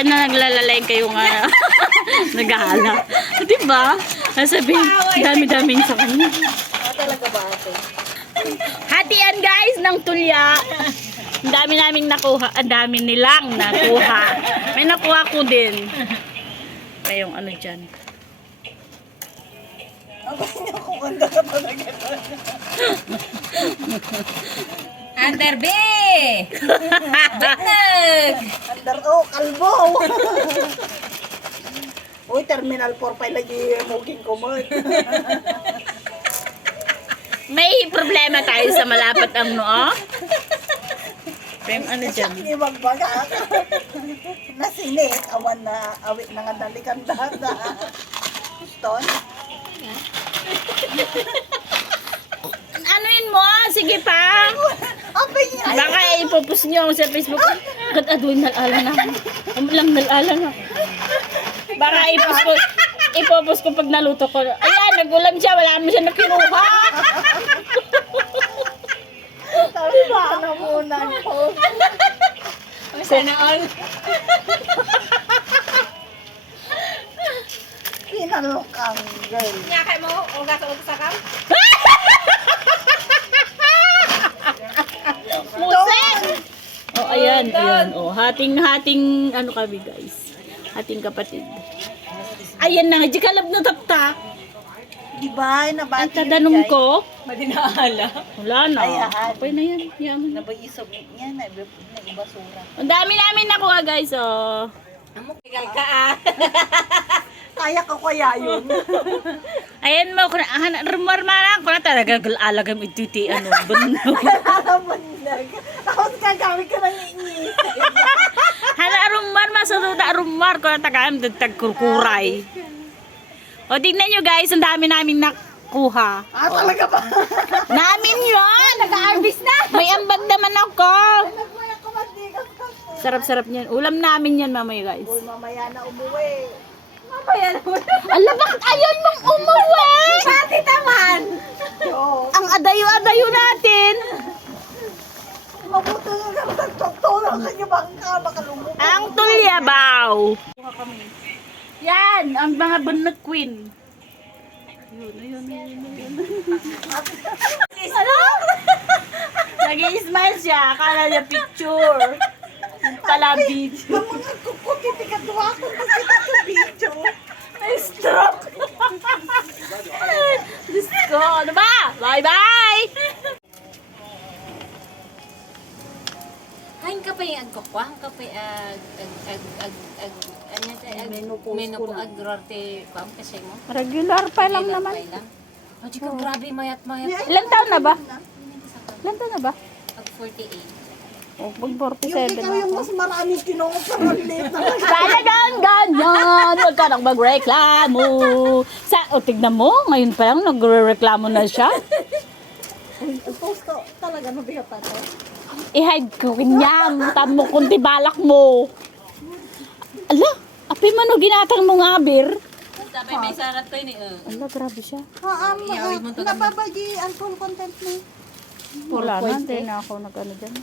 Yan na naglalalay kayo nga. Naghahala. Diba? Sabihin, dami-daming sa kanya. Talaga ba ate? Hatian guys ng tulya. Ang dami naming nakuha. Ang dami nilang nakuha. May nakuha ko din. Kayong ano dyan. Kumanda ka talaga. Under B! Bitnag! Under kalbo. Uy, Terminal 4 pa lagi muging ko mo. May problema tayo sa malapat ang noo. Frame ano dyan. Hindi magbaga. Nasinit. Awan na awit na nga dalikan dada. Guston? Anuin mo? Sige pa. Apay niya. Baka ipopus nyo sa Facebook. Kadaduin nalala na. Lang nalala na. Baka ipopus ko pag naluto ko. Ayan, nagulam siya. Wala mo siya na kinuha. Sabi ba? Namunan ko. Sana all. Pinalokang girl. Nga kayo mo, o gasa o sa kam? Museng! Oh, ayan, ayan. Oh, hating ano kami, guys. Hating kapatid. Ayan na nga, di kalab na tapta. Di ba? Ang Nabati tadanong ko, Madinaala. wala na. Ayan. Okay na yan. Yaman. Nabayisog niya na ibasura. Ang dami namin nakuha, guys. Oh. Amo kigal ka ah. Kaya ko kaya yun. Ayan mo, rumor man ako na talaga alagam ituti, ano, buno. Nalamandag. Tapos gagamit ka ng inis. Hala, rumor, masunuda, rumor ko na tagam, tagkurkuray. O, tignan nyo, guys, ang dami namin nakuha. Talaga ba? Namin yun! Nag-harvest na. May ambag naman ako. Nagmaya ka mandigas ka. Sarap-sarap niyan. Ulam namin yan mamaya, guys. Uy, mamaya na umuwi. Mamaya naman. Ala, bakit ayaw mong umuwi? Pati taman. Oo. Ang adayo-adayo natin. Mabuto nga ka nagtutulong sa inyo bangka. Baka lumubog. Ang tulyabaw. Yan, ang mga bunot queen. Yun. Ano? Nag-i-smile siya. Akala niya picture. Yung pala video. Naman nagkukuti ka duwa ko kasi sa video. Ay, stroke. Diyos ko. Ano ba? Bye-bye. Hain ka pa yung agkokwa, ka pa menopause agrarte pam kasi mo. Regular pa lang naman. Oh, chika, grabe mayat-mayat. Ilang taon na ba? Ilang taon na ba? Ag 48. Oh, pag Yung 47 ikaw yung mas maraming kinuha sa rolet. Talagang ganyan! Huwag ka nang magreklamo! Tignan mo, ngayon pa lang nagre-reklamo na siya. Uy, post ko. Talaga, mabigat pa to. I-hide ko kanyang. Tamo kundi balak mo. Ala, api man o ginatang mo nga, bir. Sabi may sarat to ni Ala, grabe siya. Nababagi ang content mo. Wala na, hindi na ako nag-ano dyan.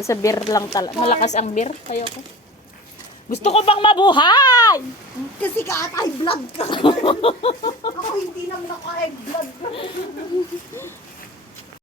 Sa beer lang talaga. Malakas ang beer. Ayoko. Gusto ko bang mabuhay! Kasi ka at high blood ka. Ako hindi naman ako high blood.